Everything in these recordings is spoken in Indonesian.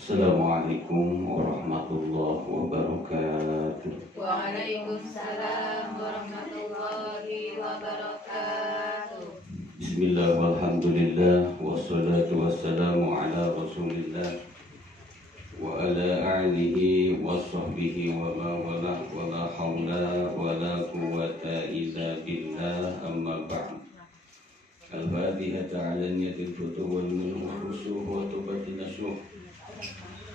Assalamualaikum warahmatullahi wabarakatuh. Waalaikumsalam warahmatullahi wabarakatuh. Bismillah walhamdulillah wassalatu wassalamu ala rasulillah wa ala alihi wa sahbihi wa ma wala wa la hawla wa la quwwata illa billah amma ba'd. Al-Fatihah ala niyatil futuh wal nufusuh wa tubatin nasuh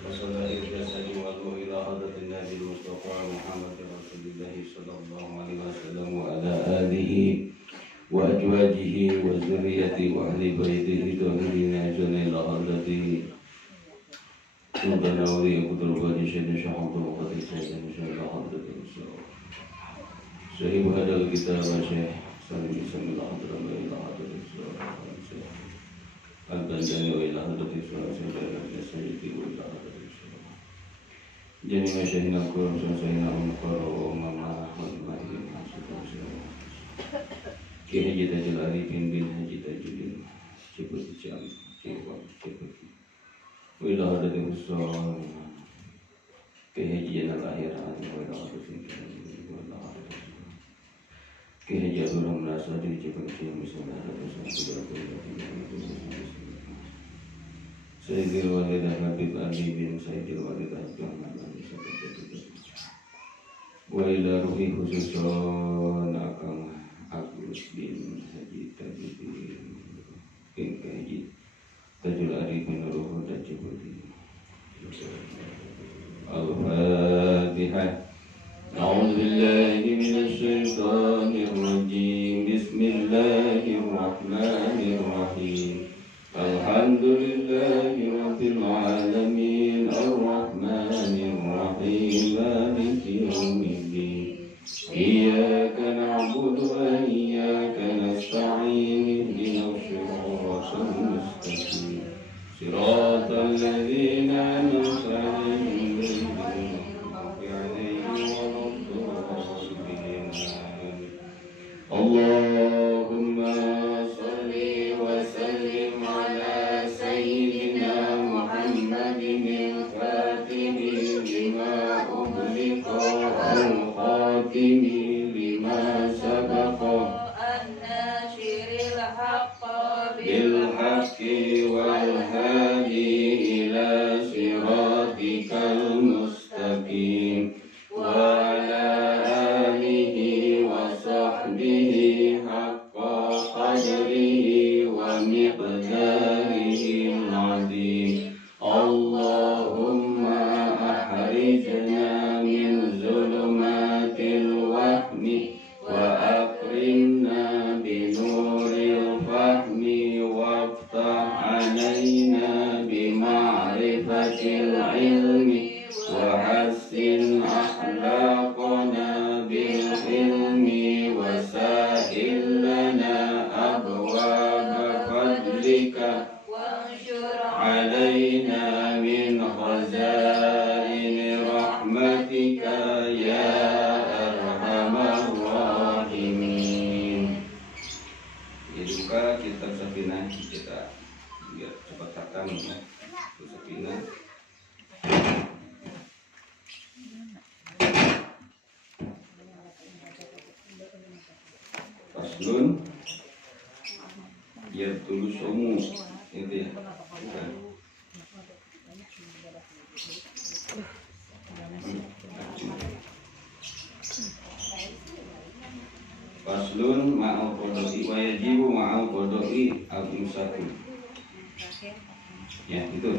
وصلى الجسد والروح إلى حضرة النبي المصطفى محمد رسول الله صلى الله عليه وسلم وعلى آله وأزواجه وذريته وأهل بيته الطاهرين أجمعين إلى حضرة سلطان أولياء قدر بني شيخ شحوط وقد سيدنا إلى حضرة صاحب هذا الكتاب شيخ سلم بسم الله حضرة إلى حضرة البنداني وإلى حضرة سيدي وإلى حضرة Jadi masyayina kurang sasayina umkaro mama wal-mahim asal-asal Ki Haji Tajul Arifin bin Haji Tajudin Ciput Jam Ciput Wila hadati usul Ki Haji Janal Akhirat Wila hadati Wila hadati Ki Haji Abdullah Merasa di Ciput Jam Misalnya Sayyidil Walidah Habib Ali bin Sayyidil Walidah Abdullah wa ila ruhi khususon akang Agus bin Haji Tajudin bin Haji Tajul Arifin Ruhul Tajudin Al-Fatihah. A'udzu billahi minasy syaithanir rajim. Bismillahirrahmanirrahim. Alhamdulillahi rabbil alamin arrahmanir rahim maliki yaumiddin iyyaka na'budu wa iyyaka nasta'in ihdinas siratal mustaqim siratal ladzina an'amta 'alaihim ghairil maghdubi 'alaihim waladdallin. Allahumma shalli wa sallim ala sayyidina Muhammadin al-Fatih lima ughliqa al-khatim lima sabaqa an-nashiril haqqa bil haqqi wal hadi ila siratikal mustaqim wa ala alihi wa sahbihi haqqa qadrihi wa miqdarihi al-azim. Allahumma ahrijna min zulumatil wahmi wa akrimna binuril fahmi waftah alaina bima'rifatil ilmi wa hassin akhlaqana bil ilmi wa sahil lana abwaba fadlika وانشر علينا من خزائن رحمتك يا أرحم الراحمين. Dibuka kitab Safinah kita biar cepat khatam ya. Safinah. Paslun biar tulus umum itu ya. Bukan. Paslun ma'al qodoi wa yajibu ma'al qodoi al-imsaku. Ya itu.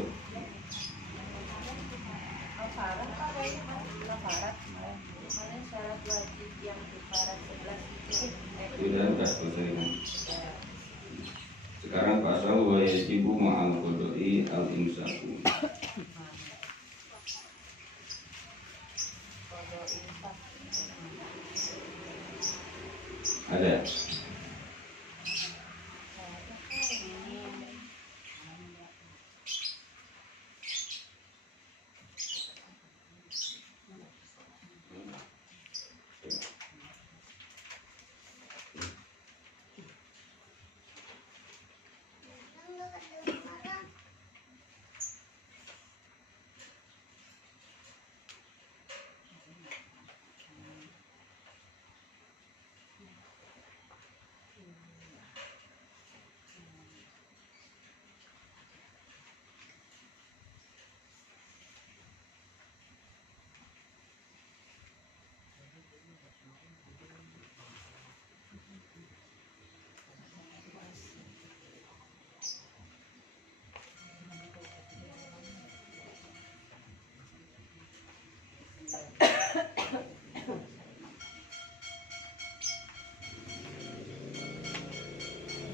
Sudah selesai. Sekarang pasal wa yajibu ma'al qodoi al-imsaku. Ada.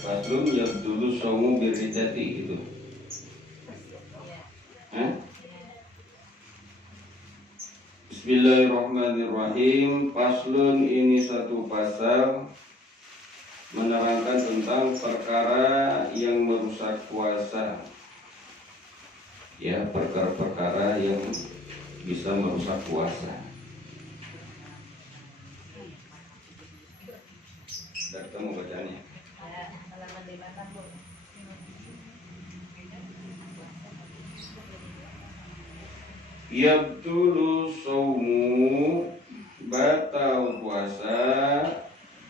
Faslun yabdulu saumu biridati itu. Bismillahirrahmanirrahim. Faslun, ini satu pasal menerangkan tentang perkara yang merusak puasa. Ya, perkara-perkara yang bisa merusak puasa. Sudah ketemu bacaannya? Halaman 5 Bu. Yabtulu saumu, batal puasa,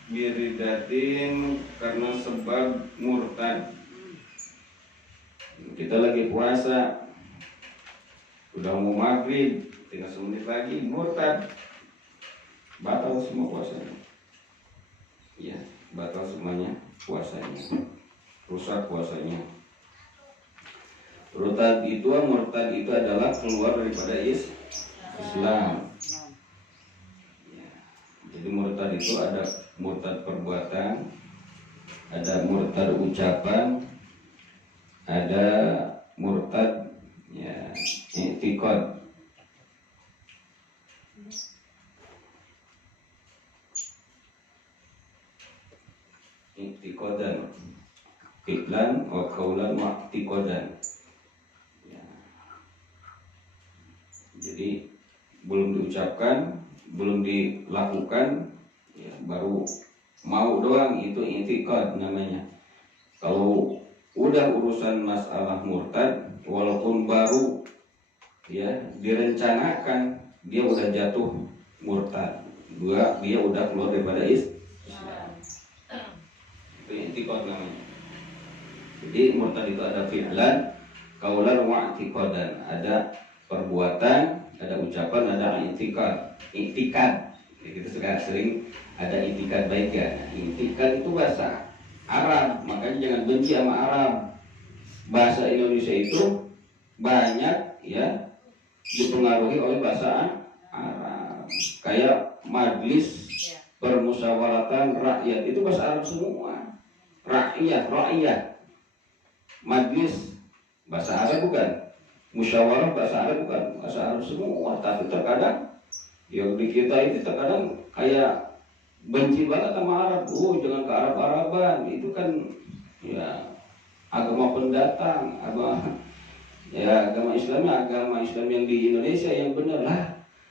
biridatin, karena sebab murtad. Kita lagi puasa, udah mau maghrib, tinggal semenit lagi murtad, batal semua puasanya. Ya, batal semuanya puasanya, rusak puasanya. Murtad itu adalah keluar daripada Islam. Ya, jadi murtad itu ada murtad perbuatan, ada murtad ucapan, ada murtad ya i'tiqad. I'tiqadan, fi'lan wa qaulan wa i'tiqadan. Jadi belum diucapkan, belum dilakukan, ya, baru mau doang, itu i'tiqad namanya. Kalau udah urusan masalah murtad, walaupun baru ya direncanakan, dia udah jatuh murtad, dia udah keluar daripada Islam. Itu i'tiqad namanya. Jadi murtad itu ada fi'lan, qaulan wa i'tiqadan, ada perbuatan, ada ucapan, ada i'tiqad. Kita sering ada i'tiqad baik ya. I'tiqad itu bahasa Arab, makanya jangan benci sama Arab. Bahasa Indonesia itu banyak ya dipengaruhi oleh bahasa Arab. Kayak majlis permusyawaratan rakyat itu bahasa Arab semua. Rakyat. Majlis bahasa Arab bukan? Musyawarah bahasa Arab bukan? Bahasa Arab semua. Tapi terkadang yang di kita ini terkadang kayak benci banget sama Arab. Jangan ke Arab-Araban, itu kan ya agama pendatang, agama Islam yang di Indonesia yang benar lah.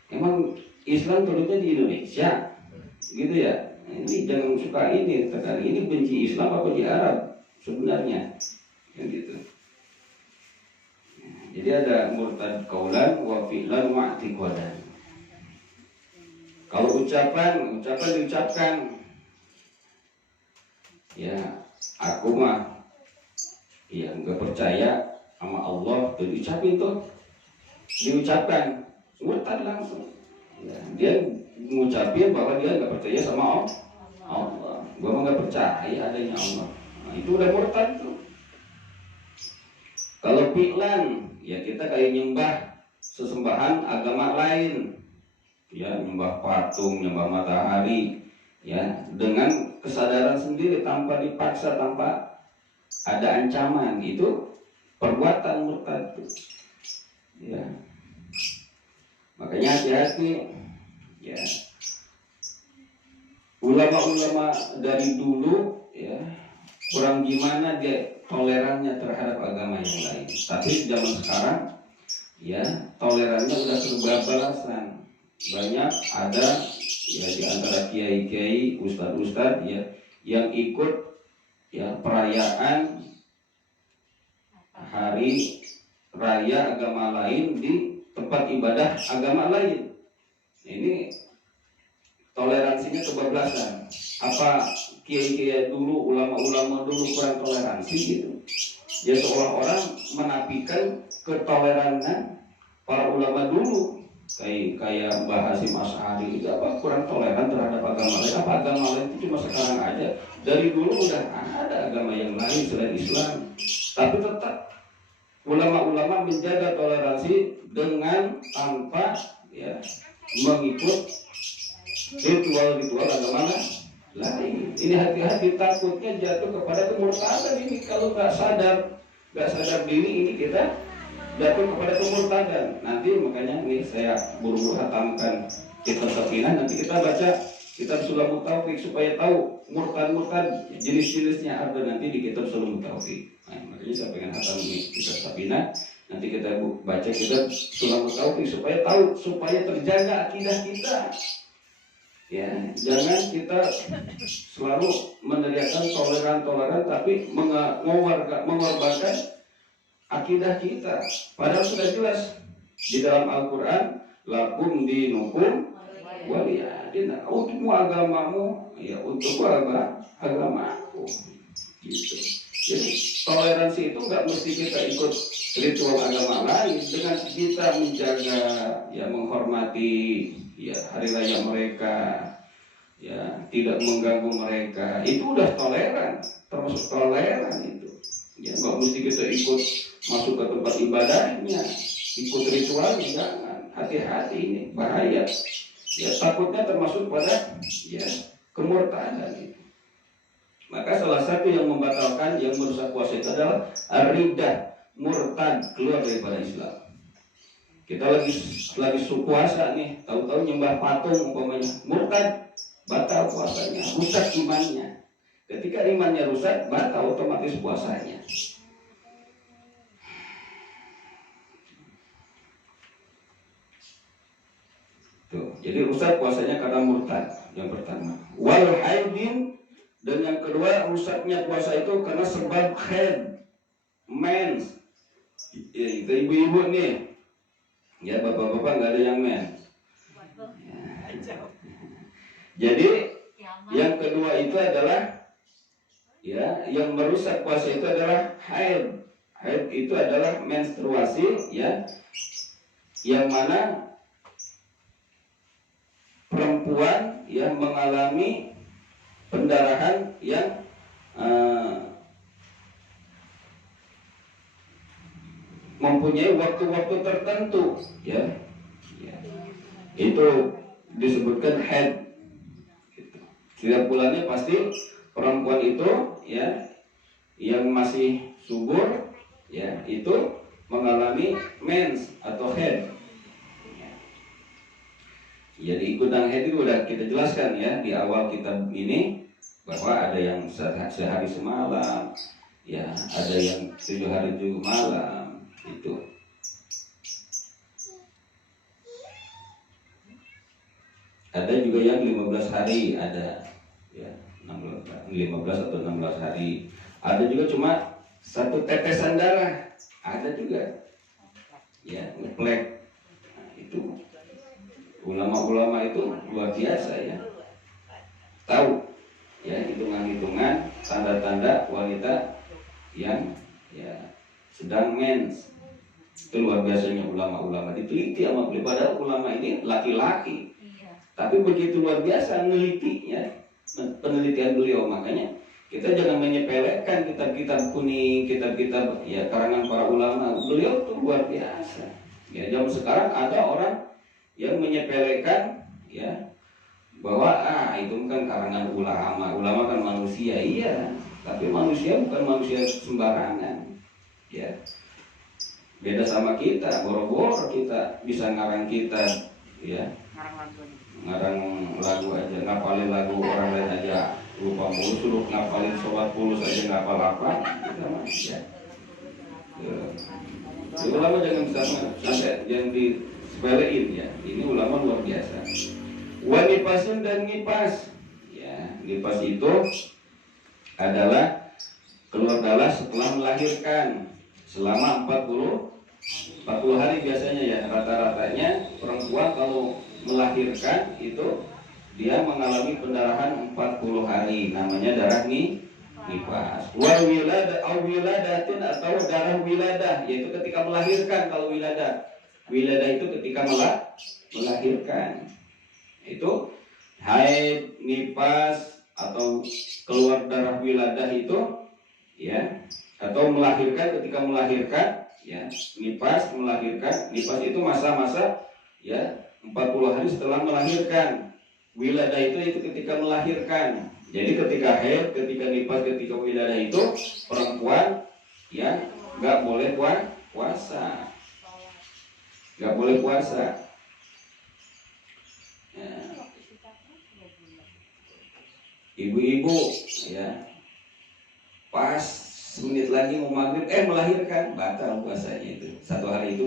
Emang Islam turunnya di Indonesia, gitu ya. Ini jangan suka ini. Terkadang ini benci Islam apa di Arab sebenarnya, yang gitu. Jadi ada murtad qaulan wa fi'lan wa i'tiqadan. Kalau ucapan diucapkan, ya aku mah ya enggak percaya sama Allah, tuh diucapin tuh, diucapkan murtad langsung. Ya, dia mengucapin bahwa dia enggak percaya sama Allah. Gua mah enggak percaya adanya Allah. Nah, itu udah murtad tuh. Kalau fi'lan, ya kita kayak nyembah sesembahan agama lain, ya nyembah patung, nyembah matahari, ya dengan kesadaran sendiri tanpa dipaksa, tanpa ada ancaman, itu perbuatan murtad. Ya, makanya hati-hati. Ya, ulama-ulama dari dulu, ya kurang gimana dia tolerannya terhadap agama yang lain. Tapi zaman sekarang ya tolerannya udah kebablasan. Banyak ada ya di antara kiai-kiai, ustadz-ustadz ya yang ikut ya perayaan hari raya agama lain di tempat ibadah agama lain. Ini toleransinya kebablasan. Apa kiai-kiai dulu, ulama-ulama dulu kurang toleransi gitu? Ya seolah-olah menafikan ketoleransi para ulama dulu. Kayak Mbah Hasyim Asy'ari itu apa kurang toleran terhadap agama lain? Apa agama lain itu cuma sekarang aja? Dari dulu udah ada agama yang lain selain Islam. Tapi tetap ulama-ulama menjaga toleransi dengan tanpa ya mengikut ritual agama lain. Ini hati-hati, takutnya jatuh kepada kemurtadan ini kalau nggak sadar diri ini kita jatuh kepada kemurtadan. Nanti makanya nih saya buru-buru hatamkan kitab Safinah, nanti kita baca kitab Sulamut Taufik supaya tahu murtad jenis-jenisnya ada nanti di kitab Sulamut Taufik. Nah, makanya saya pengen hatam ini kitab Safinah, nanti kita baca kitab Sulamut Taufik supaya tahu, supaya terjaga akidah kita. Ya, jangan kita selalu meneriakan toleran tapi mengorbankan akidah kita. Padahal sudah jelas di dalam Al-Quran, lakum dinukum waliyadin. Untukmu agamamu, ya untukku agamaku. Gitu. Jadi toleransi itu nggak mesti kita ikut ritual agama lain, dengan kita menjaga, ya menghormati, ya hari raya mereka, ya tidak mengganggu mereka, itu udah toleran, termasuk toleran itu. Ya nggak mesti kita ikut masuk ke tempat ibadahnya, ikut ritualnya, jangan. Hati-hati, ini bahaya. Ya takutnya termasuk pada ya kemurtadan itu. Maka salah satu yang membatalkan, yang merusak puasa itu adalah ar-riddah, murtad, keluar daripada Islam. Kita lagi puasa nih, tahu-tahu nyembah patung umpamanya, murtad, batal puasanya, rusak imannya. Ketika imannya rusak, batal otomatis puasanya. Tuh, jadi rusak puasanya karena murtad, yang pertama. Wal haidin, dan yang kedua rusaknya puasa itu karena sebab haid, mens. Ya, itu ibu-ibu nih. Ya bapak-bapak nggak ada yang mens. Jadi yang kedua itu adalah, ya yang merusak puasa itu adalah haid. Haid itu adalah menstruasi, ya, yang mana perempuan yang mengalami pendarahan yang mempunyai waktu-waktu tertentu, ya, itu disebutkan haid. Setiap bulannya pasti perempuan itu, ya, yang masih subur, ya, itu mengalami mens atau haid. Jadi ikutan haid itu udah kita jelaskan, ya, di awal kitab ini, bahwa ada yang sehari semalam, ya, ada yang 7 hari 7 malam, itu. Ada juga yang 15 hari, ada, ya, 15 atau 16 hari. Ada juga cuma 1 tetesan darah, ada juga, ya, ngeplek. Nah, itu ulama-ulama itu luar biasa, ya, tahu, ya, hitungan-hitungan tanda-tanda wanita yang, ya, sedang mens. Itu luar biasanya ulama-ulama, diteliti sama beliau. Padahal ulama ini laki-laki, tapi begitu luar biasa nelitinya, penelitian beliau. Makanya kita jangan menyepelekan kitab-kitab kuning, kitab-kitab, ya, karangan para ulama. Beliau tuh luar biasa. Ya, zaman sekarang ada orang yang menyepelekan, ya, bahwa itu kan karangan ulama kan manusia. Iya, tapi manusia bukan manusia sembarangan, ya. Beda sama kita, boro-boro kita bisa ngarang kitab, ya, ngarang lagu aja, ngapalin lagu orang lain aja lupa mulu, suruh ngapalin sholat pulus aja ngapal apa, kita mah, ya. Ulama jangan sampai jangan disepelein, ya. Ini ulama luar biasa. Wanipasun dan nipas, ya, nipas itu adalah keluar darah setelah melahirkan selama 40 hari biasanya, ya, rata-ratanya perempuan kalau melahirkan itu dia mengalami pendarahan 40 hari, namanya darah nipas. Wal wiladatin atau darah wiladah, yaitu ketika melahirkan. Kalau wiladah itu ketika melahirkan. Itu haid, nipas atau keluar darah wiladah itu, ya, atau melahirkan, ketika melahirkan, ya, nipas, melahirkan. Nipas itu masa-masa, ya, 40 hari setelah melahirkan. Wiladah itu ketika melahirkan, Jadi ketika haid, ketika nifas, ketika wiladah itu perempuan ya nggak boleh puasa, nggak boleh puasa. Ya. Ibu-ibu ya pas semenit lagi mau maghrib melahirkan, batal puasanya itu. Satu hari itu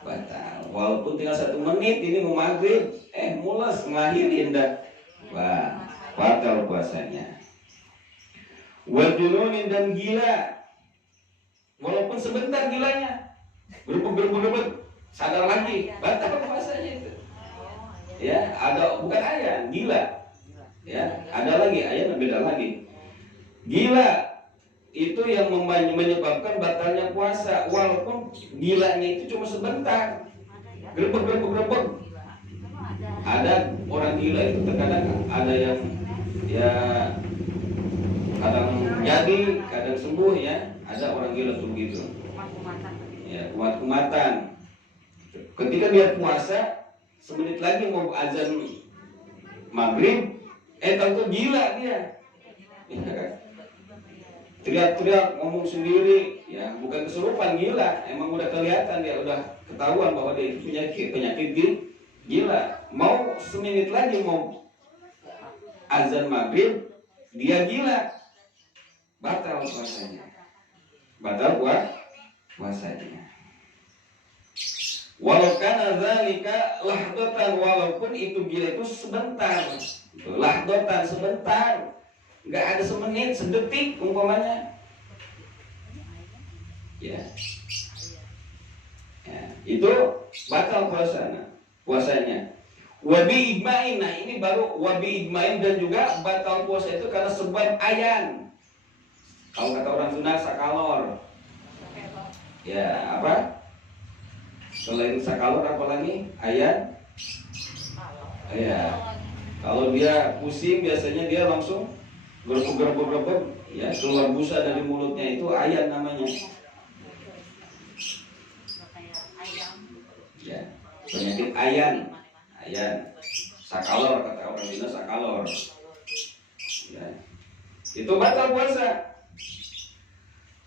batal. Walaupun tinggal 1 menit ini mau maghrib, mulas ngelahirin dah. Wah, batal puasanya. Wajununin dan gila. Walaupun sebentar gilanya. Berebut, sadar lagi, batal puasanya itu. Ya, ada bukan ayan, gila. Ya, ada lagi ayan beda lagi. Gila itu yang menyebabkan batalnya puasa, walaupun gilanya itu cuma sebentar. Gerebek. Ada orang gila itu terkadang ada yang ya kadang jadi, kadang sembuh ya. Ada orang gila tuh gitu. Ya, kumat-kumatan. Ketika dia puasa, semenit lagi mau azan maghrib, tahu gila dia. Ya kan? Teriak-teriak, ngomong sendiri, ya bukan kesurupan, gila. Emang udah kelihatan, dia udah ketahuan bahwa dia itu penyakit gila. Mau semenit lagi mau azan maghrib, dia gila, batal puasanya. Batal puasanya. Walau kana dzalika lahdatan, walaupun itu gila itu sebentar. Lahdotan sebentar, nggak ada semenit, sedetik umpamanya. Ya, itu batal puasanya. Wabi ijma'in, nah ini baru wabi ijma'in, dan juga batal puasa itu karena sebab ayan. Kalau kata orang Sunda sakalor. Ya, apa? Selain sakalor apa lagi? Ayan. Ya. Kalau dia pusing biasanya dia langsung gerbek, ya keluar busa dari mulutnya, itu ayan namanya. Ya, penyakit ayan. Sakalor kata orang Cina, sakalor. Ya. Itu batal puasa.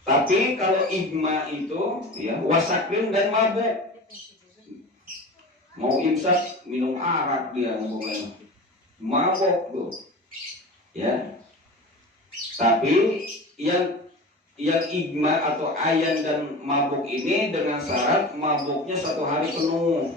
Tapi kalau ijma itu ya wasakrim dan mabuk. Mau imsak minum arak dia ngomongnya. Mabok tuh, ya. Tapi yang ijma atau ayan dan mabuk ini dengan syarat mabuknya 1 hari penuh.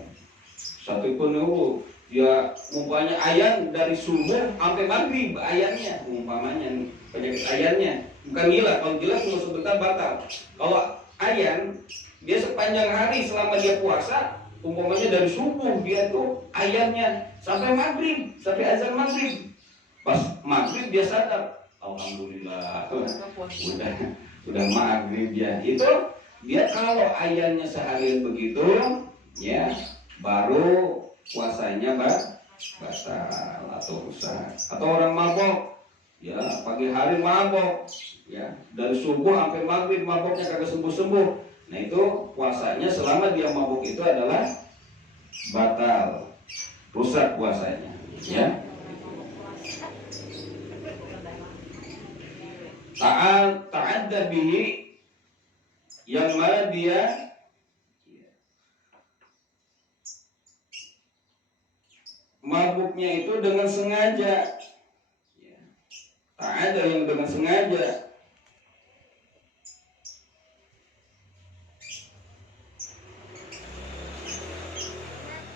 1 penuh. Ya umpamanya ayan dari subuh sampai maghrib ayannya, umpamanya penyakit ayannya. Bukan gila, kalau gila cuma sebentar batal. Kalau ayan dia sepanjang hari selama dia puasa, umpamanya dari subuh dia tuh ayannya sampai maghrib, sampai azan maghrib. Pas maghrib dia sadar, alhamdulillah, udah maghrib ya. Itu dia kalau ayannya seharian begitu, ya baru puasanya batal atau rusak. Atau orang mabok, ya pagi hari mabok, ya dari subuh sampai maghrib maboknya kagak sembuh-sembuh. Nah itu puasanya selama dia mabuk itu adalah batal, rusak puasanya, ya. Ta'adda bihi, yang mana dia mabuknya itu dengan sengaja, ya. Ta'adda yang dengan sengaja.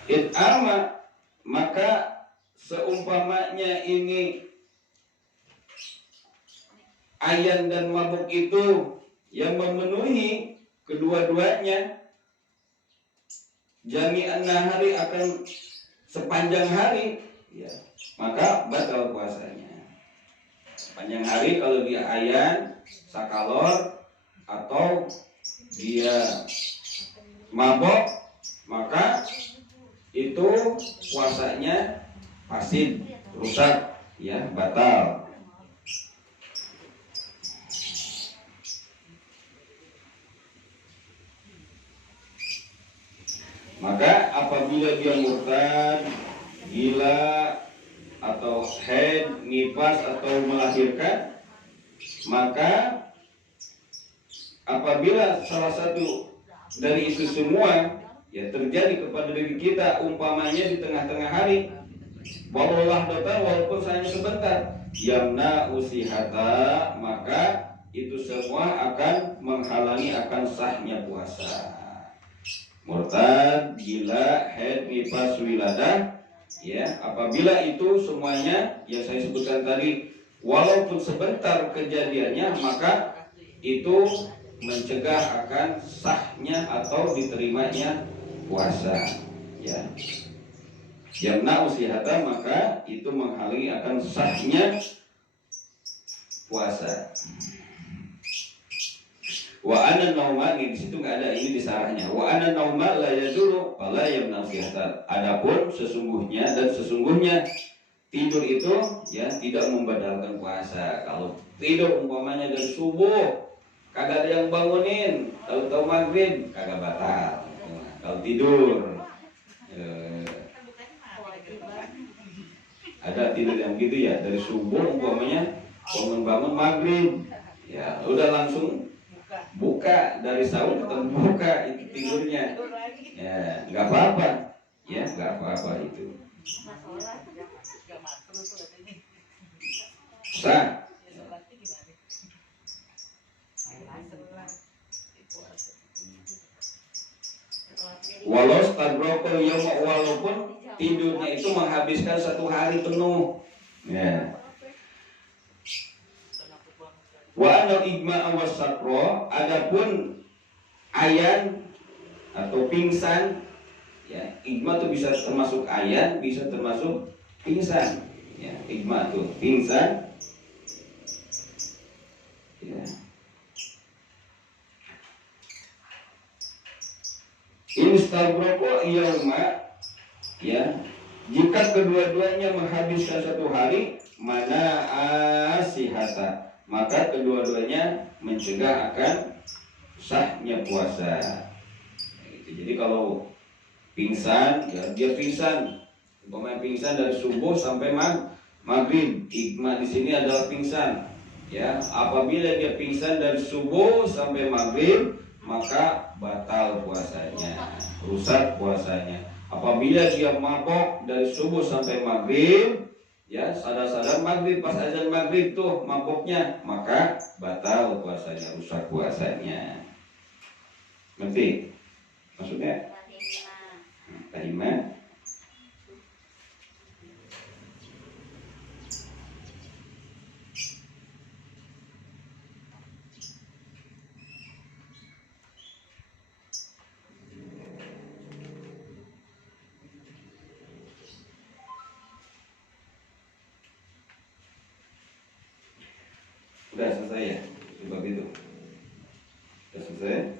It'ama, maka seumpamanya ini ayan dan mabuk itu yang memenuhi kedua-duanya, jami'an nahari, akan sepanjang hari, ya, maka batal puasanya. Sepanjang hari kalau dia ayan, sakalor, atau dia mabok, maka itu puasanya fasid, rusak, ya, batal. Maka apabila dia murtad, gila, atau haid, nifas atau melahirkan, maka apabila salah satu dari itu semua ya terjadi kepada diri kita, umpamanya di tengah-tengah hari, walaupun hanya sebentar, yamna usihata, maka itu semua akan menghalangi akan sahnya puasa. Murtad, gila, haid, nifas, wiladah, ya, apabila itu semuanya yang saya sebutkan tadi walaupun sebentar kejadiannya, maka itu mencegah akan sahnya atau diterimanya puasa, ya. Yamna usihata, maka itu menghalangi akan sahnya puasa. Wa ana nauma, di situ nggak ada, ini di sarahnya. Wa ana nauma la yaduru fala yamna usihata. Adapun sesungguhnya dan sesungguhnya tidur itu ya tidak membatalkan puasa. Kalau tidur umpamanya dari subuh kagak ada yang bangunin, tahu-tahu maghrib kagak batal. Kalau tidur ada tidur yang gitu ya, dari subuh umpamanya bangun maghrib, ya udah langsung buka, dari sahur ketemu buka, itu tidurnya, ya nggak apa-apa, ya nggak apa-apa itu sah. Walau stagrokol yang walaupun tidurnya itu menghabiskan satu hari penuh, ya. Wa anal igma awas sakro, adapun ayan atau pingsan, ya igma itu bisa termasuk ayan, bisa termasuk pingsan, ya igma itu pingsan, ya. Instagroko yauma, ya jika kedua-duanya menghabiskan satu hari, mana asihata, maka kedua-duanya mencegah akan sahnya puasa. Jadi kalau pingsan, ya dia pingsan, umpamanya pingsan dari subuh sampai maghrib, igma di sini adalah pingsan. Ya, apabila dia pingsan dari subuh sampai maghrib, maka batal puasanya, rusak puasanya. Apabila dia mabok dari subuh sampai maghrib, ya sadar-sadar maghrib, pas azan maghrib tuh maboknya, maka batal puasanya, rusak puasanya. Ngerti maksudnya? Kalimah. Sudah selesai ya, sebab itu sudah selesai.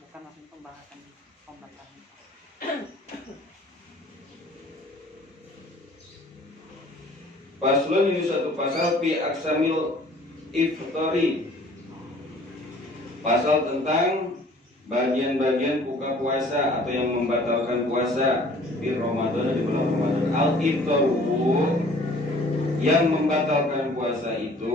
Bukan langsung pembahasan pembatalan. Paslon ini satu pasal fi aksamil iftari, pasal tentang bagian-bagian buka puasa atau yang membatalkan puasa di Ramadan, di bulan Ramadan. Al-iftaru, yang membatalkan puasa itu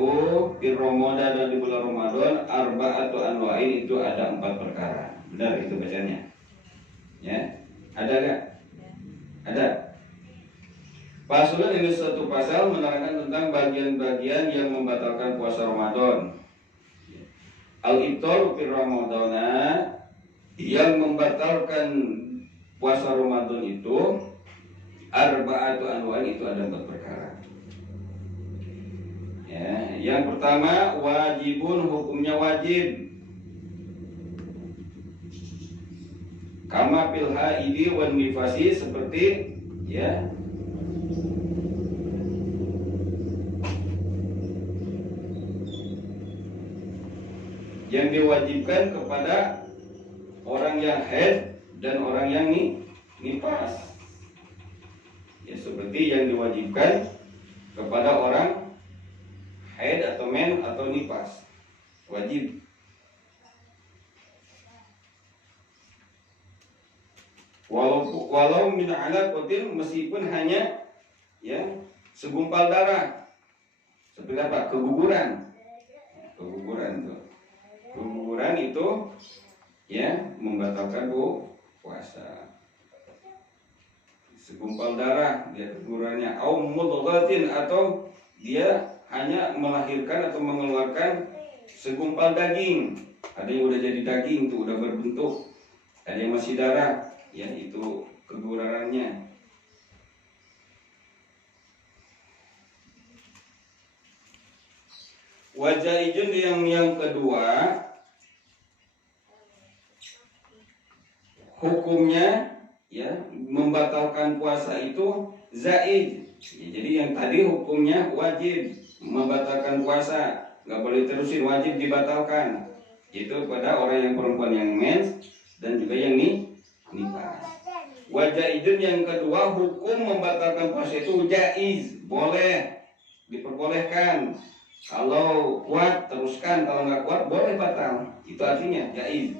di Ramadan dan di bulan Ramadan, arba'atu anwa'in, itu ada 4 perkara. Benar itu bacanya? Ya, ada gak? Ada. Pasalnya ini satu pasal menerangkan tentang bagian-bagian yang membatalkan puasa Ramadan. Al-iftaru fi Ramadana, yang membatalkan puasa Ramadan itu arba'atu anwa'in, itu ada 4 perkara. Ya, yang pertama wajibun, hukumnya wajib. Kama fil haidi wan nifasi, seperti ya yang diwajibkan kepada orang yang haid dan orang yang nifas. Ya, seperti yang diwajibkan kepada orang haid atau men atau nifas, wajib. walau min alaqatin, meskipun hanya ya segumpal darah. Seperti apa? Keguguran tuh. Keguguran itu ya membatalkan puasa. Segumpal darah dia kegugurannya, au mudghatin, atau dia hanya melahirkan atau mengeluarkan segumpal daging. Ada yang udah jadi daging tuh, udah berbentuk. Ada yang masih darah, ya itu kegugurannya. Wajaizun yang kedua, hukumnya ya membatalkan puasa itu zaid. Ya, jadi yang tadi hukumnya wajib membatalkan puasa, nggak boleh terusin, wajib dibatalkan. Itu pada orang yang perempuan yang mens dan juga yang nifas. Wajaizun yang kedua, hukum membatalkan puasa itu jaiz, boleh, diperbolehkan. Kalau kuat teruskan, kalau nggak kuat boleh batal. Itu artinya jaiz.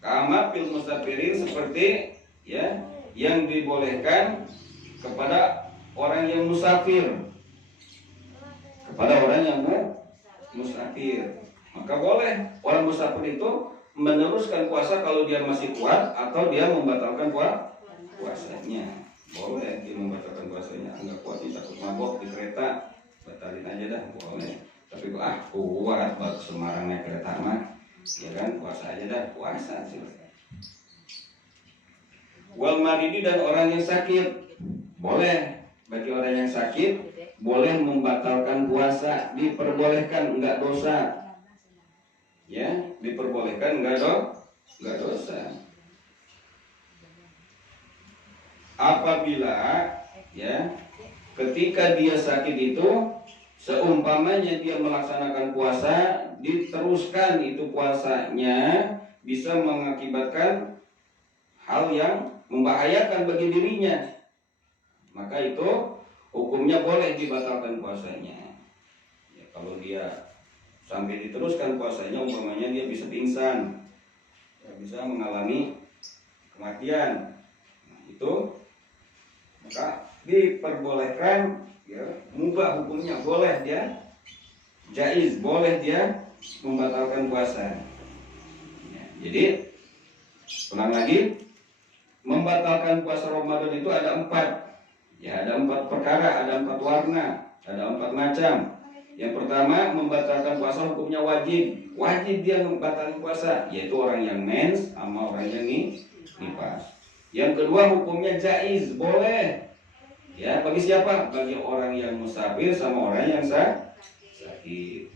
Kama fil musafirin, seperti ya yang dibolehkan kepada orang yang musafir. Kepada orang yang musafir, maka boleh orang musafir itu meneruskan puasa kalau dia masih kuat, atau dia membatalkan puasanya. Boleh dia membatalkan puasanya. Enggak kuat, takut mabok di kereta, batalin aja dah, boleh. Tapi kuat buat Semarang naik kereta mah, ya kan, puasa aja dah, puasa silahkan. Wal maridi, dan orang yang sakit, boleh. Bagi orang yang sakit boleh membatalkan puasa, diperbolehkan, enggak dosa. Ya, diperbolehkan, enggak dosa. Apabila ya ketika dia sakit itu, seumpamanya dia melaksanakan puasa, diteruskan itu puasanya, bisa mengakibatkan hal yang membahayakan bagi dirinya, maka itu hukumnya boleh dibatalkan puasanya. Ya, kalau dia sampai diteruskan puasanya, umpamanya dia bisa pingsan, ya, bisa mengalami kematian, nah, itu maka diperbolehkan, ya, mubah hukumnya, boleh dia jaiz, boleh dia membatalkan puasa. Ya, jadi ulang lagi, membatalkan puasa Ramadan itu ada 4. Ya, ada 4 perkara, ada 4 warna, ada 4 macam. Yang pertama, membatalkan puasa hukumnya wajib. Wajib dia membatalkan puasa, yaitu orang yang mens sama orang yang nifas. Yang kedua, hukumnya jaiz, boleh. Ya, bagi siapa? Bagi orang yang musafir sama orang yang sakit.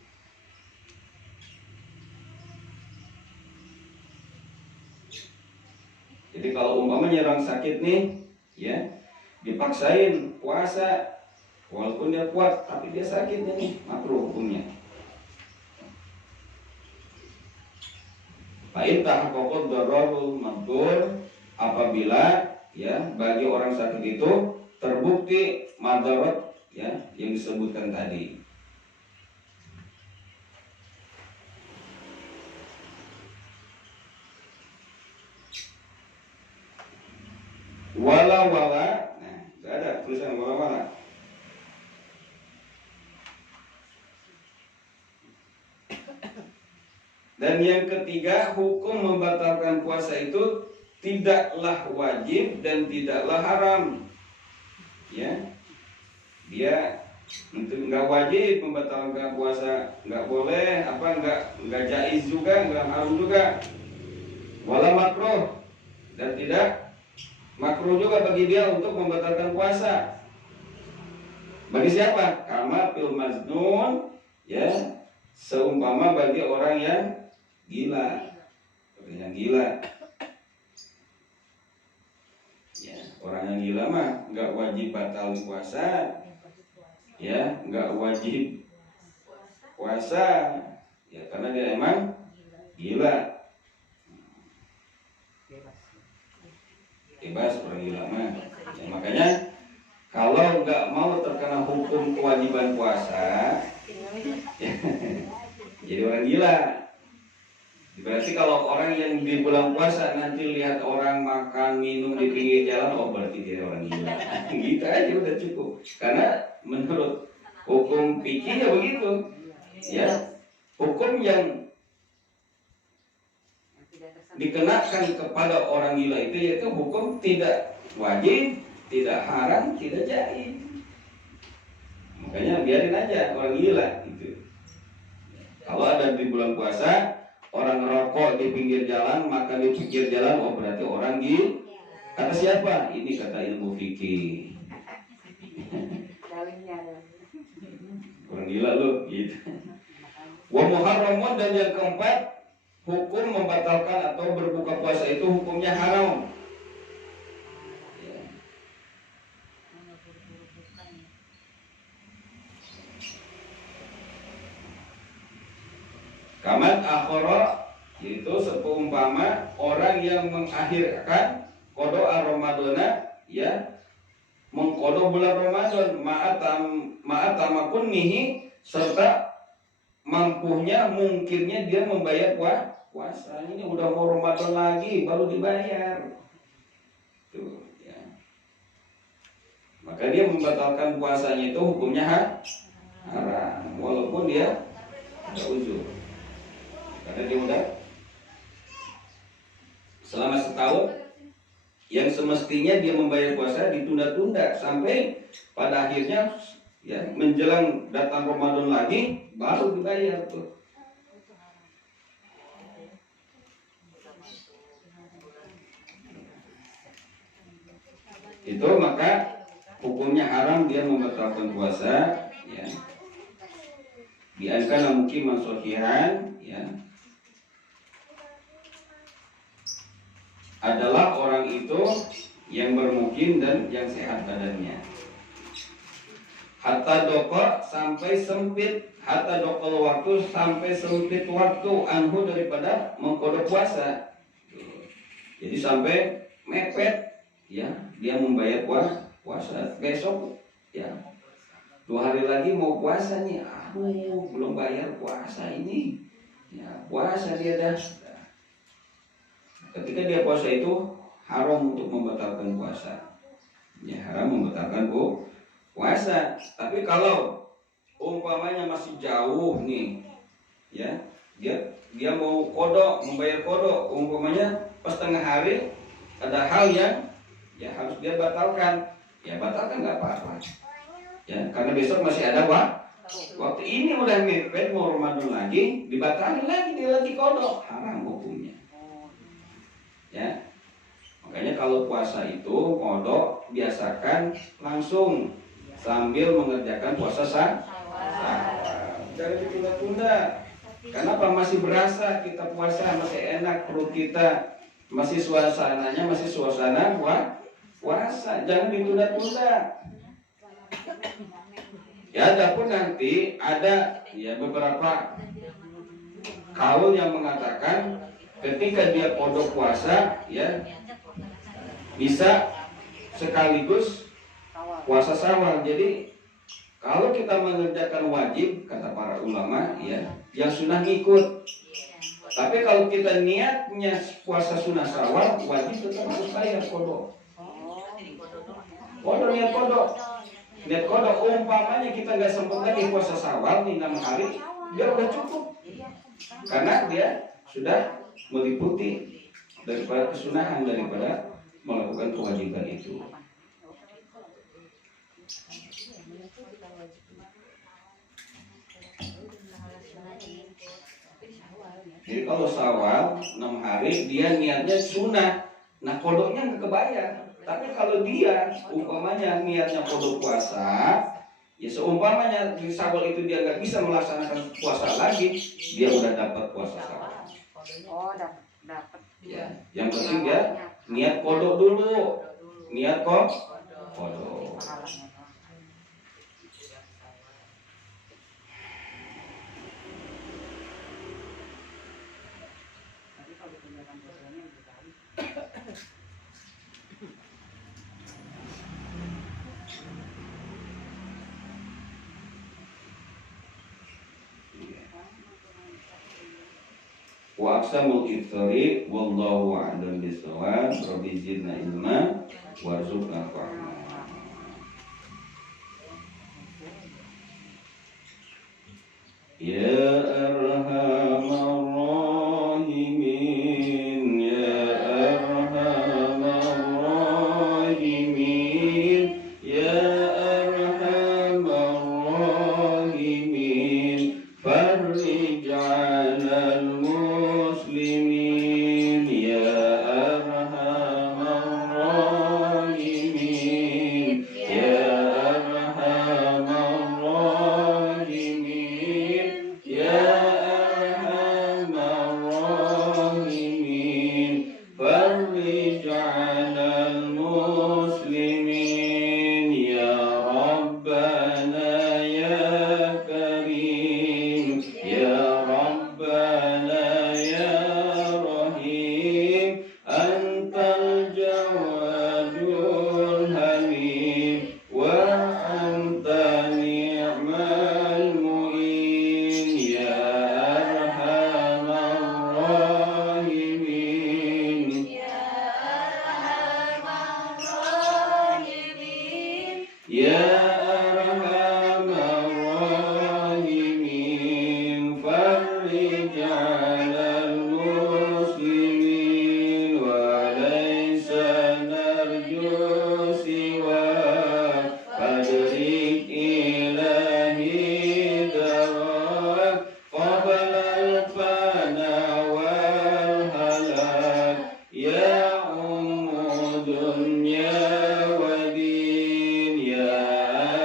Jadi kalau umpamanya orang sakit nih, ya, dipaksain puasa, walaupun dia kuat, tapi dia sakit nih, makruh hukumnya. Fa'in tahaqqaqad dararul madhur, apabila ya bagi orang sakit itu terbukti madarat ya yang disebutkan tadi. Wala, nah, nggak ada tulisan wala. Dan yang ketiga, hukum membatalkan puasa itu tidaklah wajib dan tidaklah haram. Ya, dia nggak wajib membatalkan puasa, nggak boleh, nggak jaiz juga, nggak haram juga. Wala makruh, dan tidak makruh juga bagi dia untuk membatalkan puasa. Bagi siapa? Kama fil majnun, ya, seumpama bagi orang yang gila. Orang yang gila. Ya, orang yang gila mah nggak wajib batal puasa. Ya, nggak wajib puasa. Ya, karena dia emang gila. Bebas orang gila mah. Ya, makanya kalau nggak mau terkena hukum kewajiban puasa, ya, jadi orang gila. Berarti kalau orang yang di bulan puasa nanti lihat orang makan minum di pinggir jalan, oh berarti dia orang gila. Gitu aja udah cukup. Karena menurut hukum fikihnya begitu. Ya, hukum yang dikenakan kepada orang gila itu yaitu hukum tidak wajib, tidak haram, tidak jaiz. Makanya biarin aja orang gila gitu. Kalau ada di bulan puasa orang ngerokok di pinggir jalan, makan di pinggir jalan, oh berarti orang gila. Kata siapa? Ini kata ilmu fikih. Orang gila lu gitu. Wa muharramun, dan yang keempat, hukum membatalkan atau berbuka puasa itu hukumnya haram. Kamat akhara, yaitu seumpama orang yang mengakhirkan qada Ramadana, ya, mengqada bulan Ramadan ma'atamakunihi, serta mampunya mungkinnya dia membayar puasa. Ini udah mau Ramadan lagi baru dibayar. Tuh, ya. Maka dia membatalkan puasanya itu hukumnya haram walaupun dia ada uzur. Karena dia udah selama setahun yang semestinya dia membayar puasa ditunda-tunda sampai pada akhirnya ya menjelang datang Ramadan lagi baru dibayar tuh. Itu maka hukumnya haram dia membatalkan puasa, ya. Biarkan mungkin mansuhihan, ya. Adalah orang itu yang bermukim dan yang sehat badannya. Hatta doko, sampai sempit, hatta dokol waktu, sampai sempit waktu anhu daripada mengkodok puasa. Jadi sampai mepet, ya, dia membayar puasa. Besok, ya, 2 hari lagi mau puasa nih, belum bayar puasa ini, ya, puasa dia dah. Ketika dia puasa itu haram untuk membatalkan puasa, ya, haram membatalkan puasa. Tapi kalau umpamanya masih jauh nih, ya, dia mau kodok, membayar kodok, umpamanya pas tengah hari ada hal yang ya harus dia batalkan, ya batalkan nggak apa-apa, ya, karena besok masih ada waktu ini udah mepet mau Ramadan lagi, dibatalin lagi, dia lagi kodok, haram hukumnya. Ya, makanya kalau puasa itu kodok biasakan langsung sambil mengerjakan puasa sawal. Jangan ditunda-tunda. Kenapa? Masih berasa kita puasa, masih enak perut kita, masih suasananya masih suasana puasa. Jangan ditunda-tunda. Ya, adapun nanti ada ya beberapa kaul yang mengatakan ketika dia kodok puasa, ya, bisa sekaligus puasa sawal. Jadi kalau kita mengerjakan wajib, kata para ulama, ya, yang sunnah ngikut. Tapi kalau kita niatnya puasa sunnah sawal, wajib tetap harus bayar kodok. Niat kodok. Umpamanya kita nggak sempat lagi puasa sawal nih 6 hari, dia udah cukup. Karena dia sudah meliputi daripada kesunahan daripada melakukan kewajiban itu. Jadi kalau sawal 6 hari dia niatnya sunnah, nah kodoknya nggak kebayar. Tapi kalau dia umpamanya niatnya kodok puasa, ya seumpamanya di sawal itu dia nggak bisa melaksanakan puasa lagi, dia udah dapat puasa sawal. Oh, dapat. Ya, yang penting dia niat kodok dulu, niat kodok. Wa aqsamul iftari wallahu a'lam bishawab. Rabbi zidna ilma warzuqna fahma. Ya arhamar rahimin, ya arhamar rahimin, ya arhamar rahimin, farrij 'alal muslimin, ya arhamar rahimin, ya arhamar rahimin, ya arhamar rahimin, farrij 'alal muslimin, ya rabbana ya karim, ya rabbana ya rahim, antal jawadul halim, wa anta ni'mal mu'in, ya arhamar rahimin, Ya Arhamar Rahimin, ya arhamar rahimin, farrij 'alal muslimin, wa laysa narju siwa fadrik ilahi darak qabla al-fana wal halak, ya dunya wa din, ya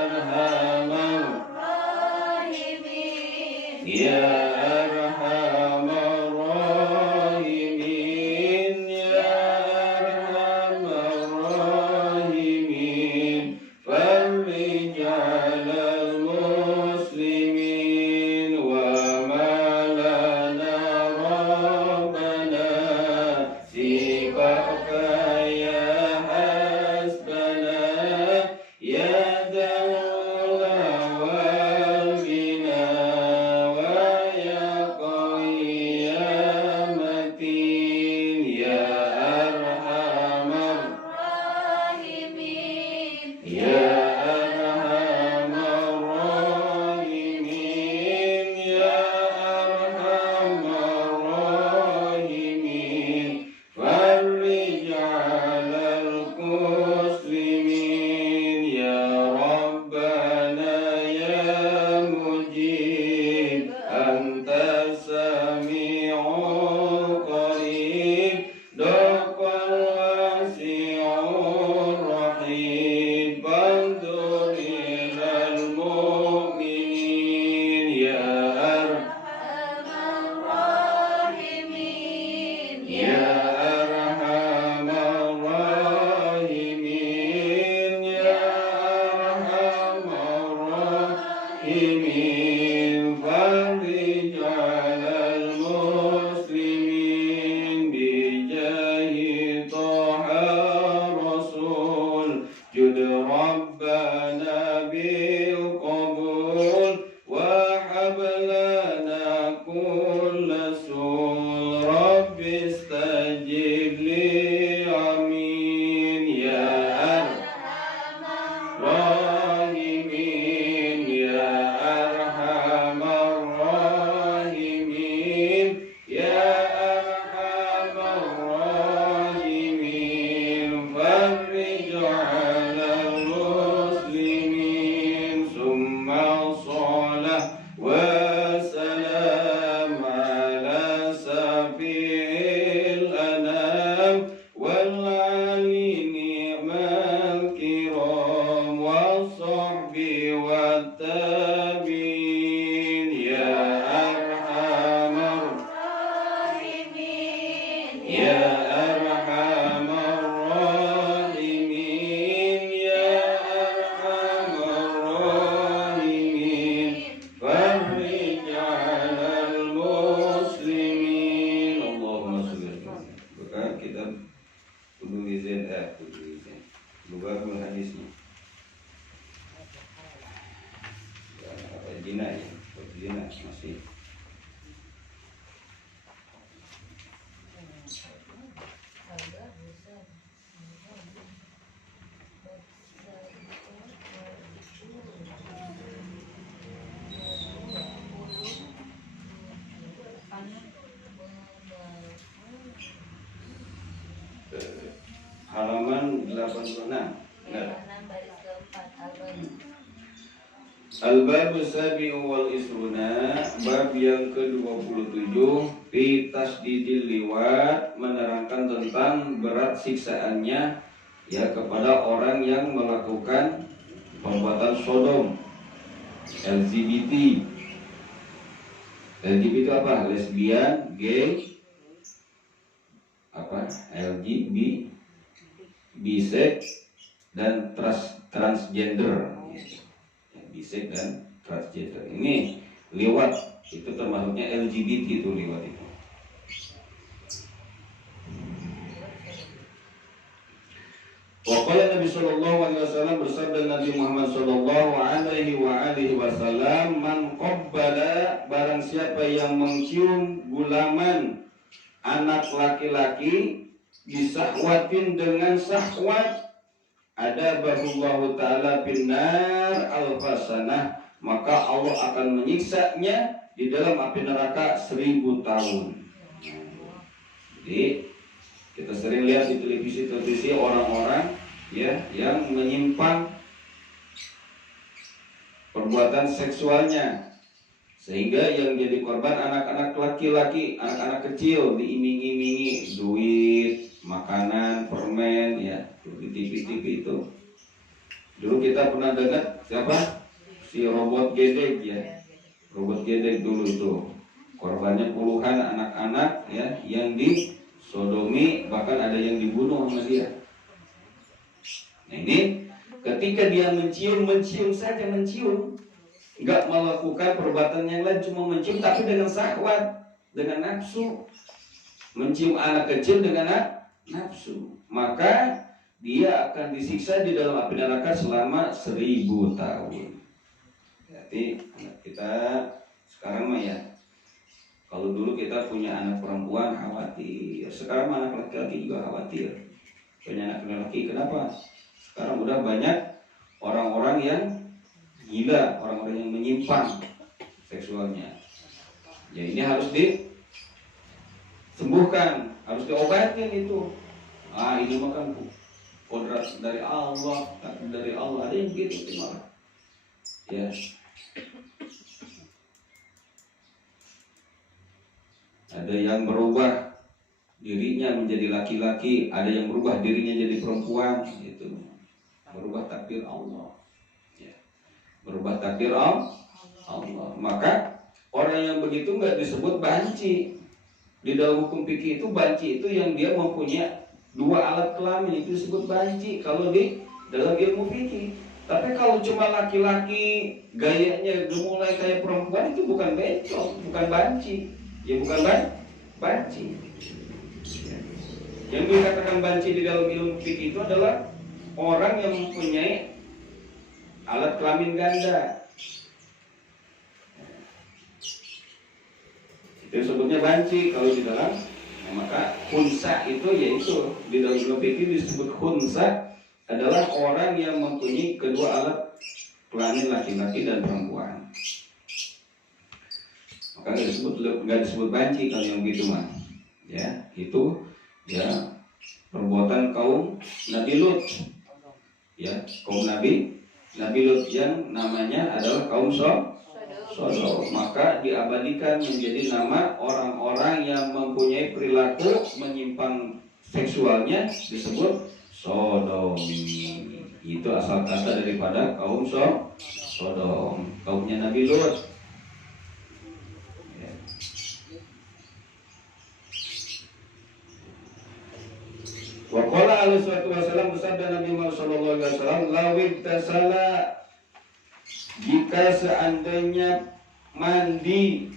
arhamar Rahimin, ya arhamar rahimin, ya arhamar rahimin, farrij 'alal muslimin, wa ma lana rabbana sifaka ya hasbana, ya dawla wal bina, wa ya qiyamatin, ya arhamar Rahimin, ya arhamar rahimin, ya arhamar rahimin, farrij 'alal muslimin, ya rabbana ya mujib, anta sami'ul qarib, daqal wasi'ur rahim, bandur ilal mu'minin, ya Arhamar Rahimin, ya arhamar rahimin, ya arhamar rahimin, farrij 'alal muslimin, bijahi Taha Rasul, jud rabbana bil qabul, wa hablana kulla sul, rabbi istajib li, amin, ya Arhamar rahimin, ya arhamar rahimin, ya arhamar rahimin, farrij 'alal muslimin, summa shalah wa salam ala safi'il anam, wal ali ni'mal kiram, wa sahbi wa tabi'in, ya arhamar Rahimin, ya arhamar rahimin, ya arhamar rahimin, farrij 'alal muslimin. Allahumma sholli ala Muhammad. Buka kitab kudu izin buka hadisnya. Jina ya, jina masih 86. Benar. 6 baris keempat Al-Baqarah. Al-Babu Sabi'u wal Isruna, bab yang ke-27 fi tasdidil liwat, menerangkan tentang berat siksaannya ya kepada orang yang melakukan perbuatan sodom. LGBT. LGBT itu apa? Lesbian, gay, apa? LGBT, bisex dan transgender. Bisek dan transgender. Ini liwat itu termasuknya LGBT itu liwat itu. Waqala Nabi sallallahu alaihi wasallam, bersabda Nabi Muhammad sallallahu alaihi wasallam, man qabbala, barang siapa yang mencium gulaman anak laki-laki bisahwatin dengan sahwat, ada bahullahu ta'ala binar al-fasanah, maka Allah akan menyiksanya di dalam api neraka 1000 tahun. Jadi kita sering lihat di televisi orang-orang ya yang menyimpan perbuatan seksualnya, sehingga yang jadi korban anak-anak laki-laki, anak-anak kecil, diiming-imingi duit, makanan, permen, ya di TV-TV itu. Dulu kita pernah dengar siapa? Si robot gedek ya. Robot gedek dulu itu korbannya puluhan anak-anak ya yang disodomi, bahkan ada yang dibunuh sama dia. Nah ini ketika dia mencium saja, nggak melakukan perbuatan yang lain, cuma mencium tapi dengan syahwat, dengan nafsu. Mencium anak kecil dengan nafsu, maka dia akan disiksa di dalam api neraka selama 1000 tahun. Jadi kita sekarang mah ya, kalau dulu kita punya anak perempuan khawatir, sekarang anak laki-laki juga khawatir. Punya anak laki-laki, kenapa? Sekarang udah banyak orang-orang yang gila, orang-orang yang menyimpan seksualnya. Ya ini harus disembuhkan, harus diobatin itu. Ini makan kodrat dari Allah, takdir dari Allah, ada yang begitu malah. Ya. Ada yang berubah dirinya menjadi laki-laki, ada yang berubah dirinya jadi perempuan, itu berubah takdir Allah. Ya. Berubah takdir Allah. Maka orang yang begitu nggak disebut banci. Di dalam hukum fikih itu banci itu yang dia mempunyai 2 alat kelamin, itu disebut banci kalau di dalam ilmu fikih. Tapi kalau cuma laki-laki gayanya gemulai kayak perempuan, itu bukan bencong, bukan banci. Ya bukan banci. Yang dikatakan banci di dalam ilmu fikih itu adalah orang yang mempunyai alat kelamin ganda. Itu disebutnya banci kalau di dalam. Maka khunsa itu yaitu di dalam ilmu fikih disebut khunsa adalah orang yang mempunyai kedua alat kelamin laki-laki dan perempuan. Maka nggak disebut banci kalau yang begitu mah. Ya, itu ya perbuatan kaum Nabi Lut. Ya, kaum Nabi Lut yang namanya adalah kaum Sodom. Maka diabadikan menjadi nama orang-orang yang mempunyai perilaku menyimpan seksualnya disebut sodomi. Itu asal kata daripada kaum Sodom, kaumnya Nabi Lut. Ya. Wa qala alaihi wasallam, bersabda Nabi Muhammad sallallahu alaihi wasallam, lawid tasala, jika seandainya mandi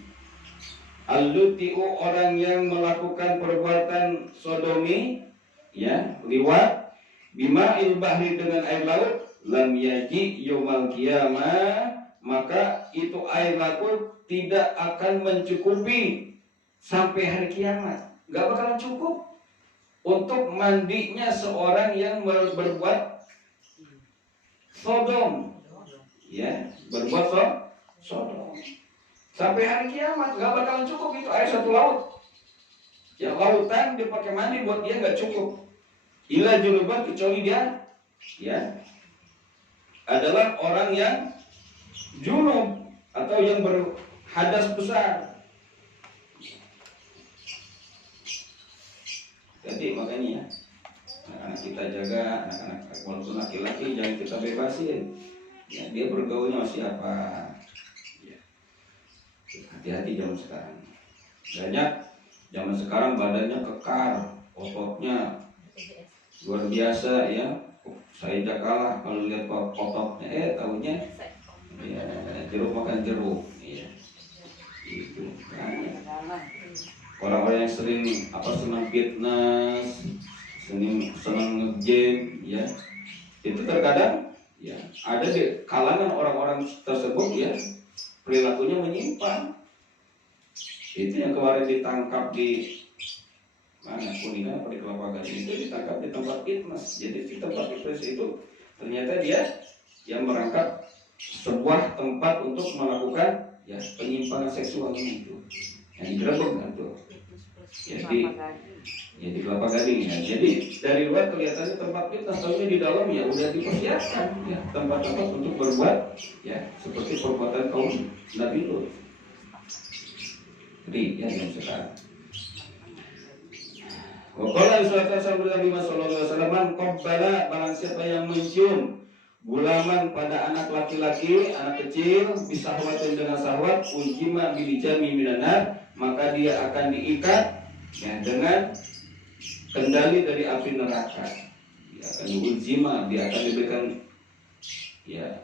al-lutiu, orang yang melakukan perbuatan sodomi ya, liwat, bima'il bahri, dengan air laut, lam yaji yaumal qiyamah, maka itu air laut tidak akan mencukupi sampai hari kiamat. Gak bakalan cukup untuk mandinya seorang yang berbuat sodom. Ya, berbuat sodom sampai hari kiamat gak bakalan cukup itu air satu laut. Ya, lautan dipakai mandi buat dia gak cukup. Ila junuban, kecuali dia ya adalah orang yang junub atau yang berhadas besar. Jadi makanya ya, anak-anak kita jaga, anak-anak walaupun laki-laki jangan kita bebasin. Ya, dia bergaulnya sama siapa? Ya. Hati-hati zaman sekarang. Banyak zaman sekarang badannya kekar, ototnya luar biasa ya. Saya aja kalah kalau lihat ototnya, tahunya ya jeruk makan jeruk. Ya. Itu banyak. Orang-orang yang sering senang fitness, senang nge-game, ya itu terkadang ya ada di kalangan orang-orang tersebut ya perilakunya menyimpang. Itu yang kemarin ditangkap di mana Kuningan atau di Kelapa Gading itu ditangkap di tempat fitness. Jadi di tempat fitness itu ternyata dia yang merangkap sebuah tempat untuk melakukan ya penyimpangan seksual itu. Yang digerebek kan tuh. Jadi di Kelapa Gading ya. Jadi dari luar kelihatannya tempat fitness, tapi di dalam ya udah dipersiapkan ya tempat-tempat untuk berbuat ya seperti perbuatan kaum Nabi Lut. Jadi ya yang sekarang. Waqala Nabi sallallahu alaihi wasallam, qabbala barang siapa yang mencium gulaman pada anak laki-laki, anak kecil, bisahwatin dengan sahwat, ujima bilijami minanar, maka dia akan diikat ya, dengan kendali dari api neraka. Dia akan diujima, dia akan diberikan ya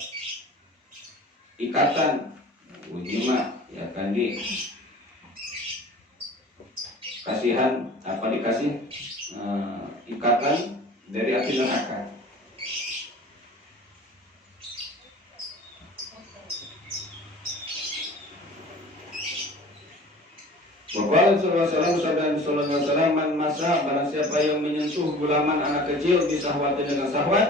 ikatan, ujima, ya akan dikasih ikatan dari api neraka. Bapak sallallahu alaihi wasallam man masa barang siapa yang menyentuh gulaman anak kecil bisahwatin dengan sahwat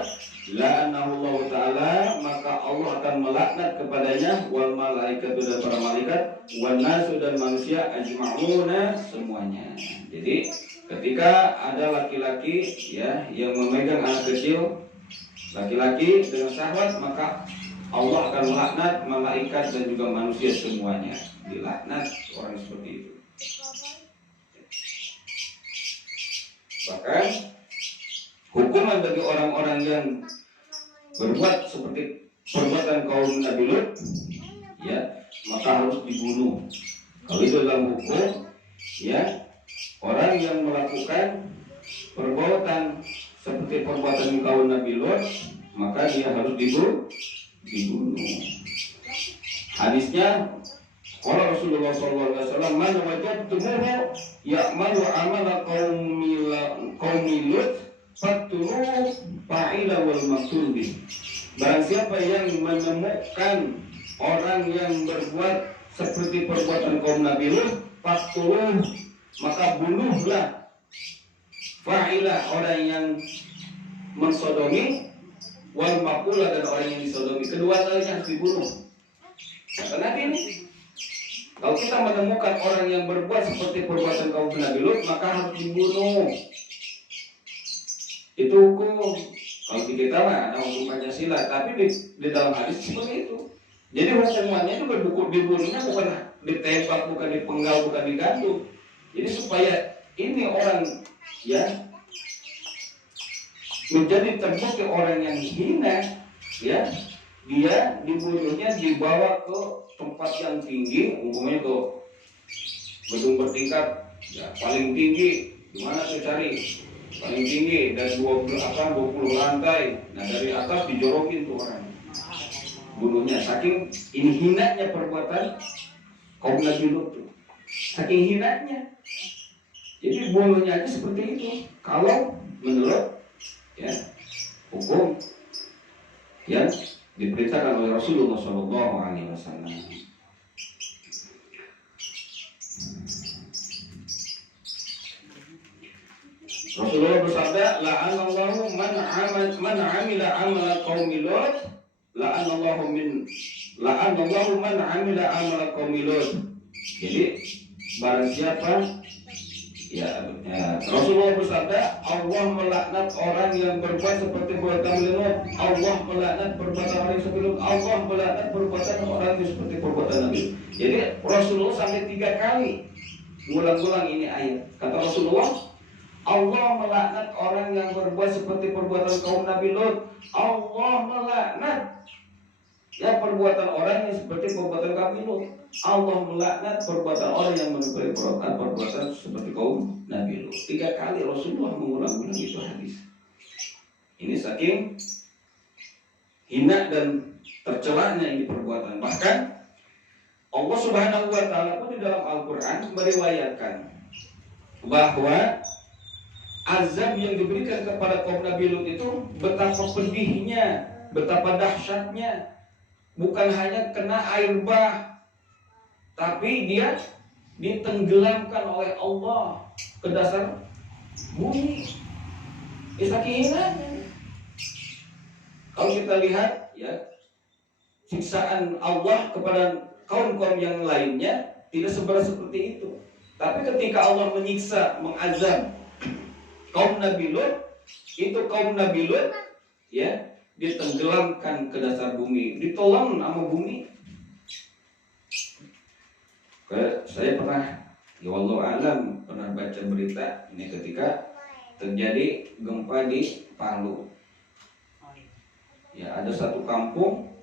la'anahu Allah taala maka Allah akan melaknat kepadanya wal malaikatu dan para malaikat wan nasu dan manusia ajma'una semuanya. Jadi ketika ada laki-laki ya yang memegang anak kecil laki-laki dengan sahwat maka Allah akan melaknat malaikat dan juga manusia semuanya. Dilaknat orang seperti itu. Bahkan hukuman bagi orang-orang yang berbuat seperti perbuatan kaum Nabi Lut ya maka harus dibunuh. Kalau itu dalam hukum ya orang yang melakukan perbuatan seperti perbuatan kaum Nabi Lut maka dia harus dibunuh. Hadisnya kalau Rasulullah SAW man wajadtumuhu ya'malu amala qaumi Lut faktulu fa'ila wal maqtul bih. Barang siapa yang menemukan orang yang berbuat seperti perbuatan kaum Nabi Lut, faktulu maka bunuhlah fa'ila orang yang mensodomi wal maqtul dan orang yang disodomi. Kedua kalinya harus dibunuh. Kata Nabi ini kalau kita menemukan orang yang berbuat seperti perbuatan kaum Nabi Lut, maka harus dibunuh. Itu hukum. Kalau di kita mah ada hukum Pancasila, tapi di dalam hadis seperti itu. Jadi hukumannya itu dibunuhnya bukan ditembak, bukan dipenggal, bukan digantung. Jadi supaya ini orang ya menjadi terbukti orang yang hina, ya dia dibunuhnya dibawa ke tempat yang tinggi, umumnya ke gedung bertingkat ya, paling tinggi. Gimana tuh cari paling tinggi dan 20 lantai. Nah dari atas dijorokin tuh orang bunuhnya. Saking ini hinanya perbuatan kaum Nabi Lut tuh, saking hinanya. Jadi bunuhnya aja seperti itu kalau menurut ya hukum yang diperintahkan oleh Rasulullah SAW. Rasulullah bersabda, la'anallahu man amila amala qaumi Lut, la'anallahu man amila amala qaumi Lut. Jadi barang siapa Rasulullah bersabda, Allah melaknat orang yang berbuat seperti perbuatan Nabi Lut. Allah melaknat perbuatan orang yang seperti Lut. Allah melaknat perbuatan orang yang seperti perbuatan Nabi Lut. Jadi Rasulullah sampai 3 kali ngulang-ulang ini ayat. Kata Rasulullah, Allah melaknat orang yang berbuat seperti perbuatan kaum Nabi Lut. Allah melaknat perbuatan orang yang seperti perbuatan Nabi Lut. Allah melaknat perbuatan orang yang menebar perbuatan seperti kaum Nabi Lut. 3 kali Rasulullah mengulang-ulang itu hadis. Ini saking hina dan tercelanya ini perbuatan. Bahkan Allah Subhanahu wa taala pun di dalam Al-Qur'an meriwayatkan bahwa azab yang diberikan kepada kaum Nabi Lut itu betapa pedihnya, betapa dahsyatnya. Bukan hanya kena air bah, tapi dia ditenggelamkan oleh Allah ke dasar bumi. Saking hinanya. Kalau kita lihat siksaan Allah kepada kaum-kaum yang lainnya tidak seberat seperti itu. Tapi ketika Allah menyiksa, mengazab kaum Nabi Lut, itu kaum Nabi Lut ditenggelamkan ke dasar bumi, ditelan sama bumi. Saya pernah, wallahu alam, pernah baca berita ini ketika terjadi gempa di Palu. Ada satu kampung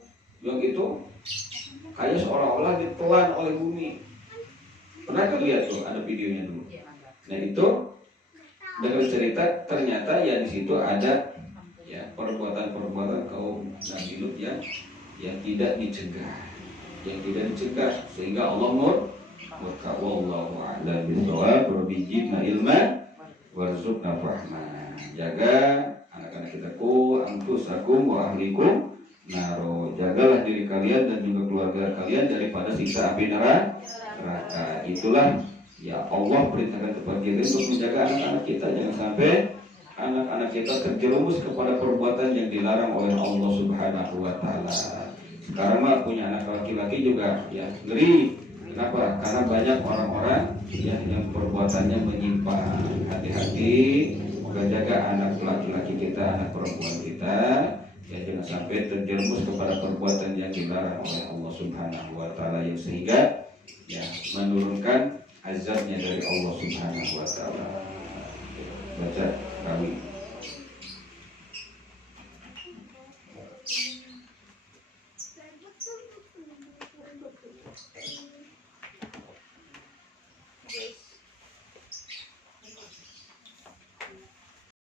yang itu kayak seolah-olah ditelan oleh bumi. Pernah lihat tuh, ada videonya dulu. Nah itu dengan cerita ternyata di situ ada perbuatan-perbuatan kaum Nabi Lut yang tidak dicegah, sehingga Allah murka. Wallahu a'lam bishawab. Rabbi zidna ilman warzuqna fahma. Jaga anak-anak kita anfusakum wa ahlikum naro. Jagalah diri kalian dan juga keluarga kalian daripada siksa api neraka. Itulah Allah perintahkan kepada kita untuk menjaga anak-anak kita, jangan sampai anak-anak kita terjerumus kepada perbuatan yang dilarang oleh Allah Subhanahu wa taala. Sekarang mah punya anak laki-laki juga ngeri. Kenapa? Karena banyak orang-orang yang perbuatannya menyimpang. Hati-hati, jaga anak laki-laki kita, anak perempuan kita, jangan sampai terjerumus kepada perbuatan yang dilarang oleh Allah Subhanahu wa taala, yang sehingga menurunkan azabnya dari Allah Subhanahu wa taala. Baca kami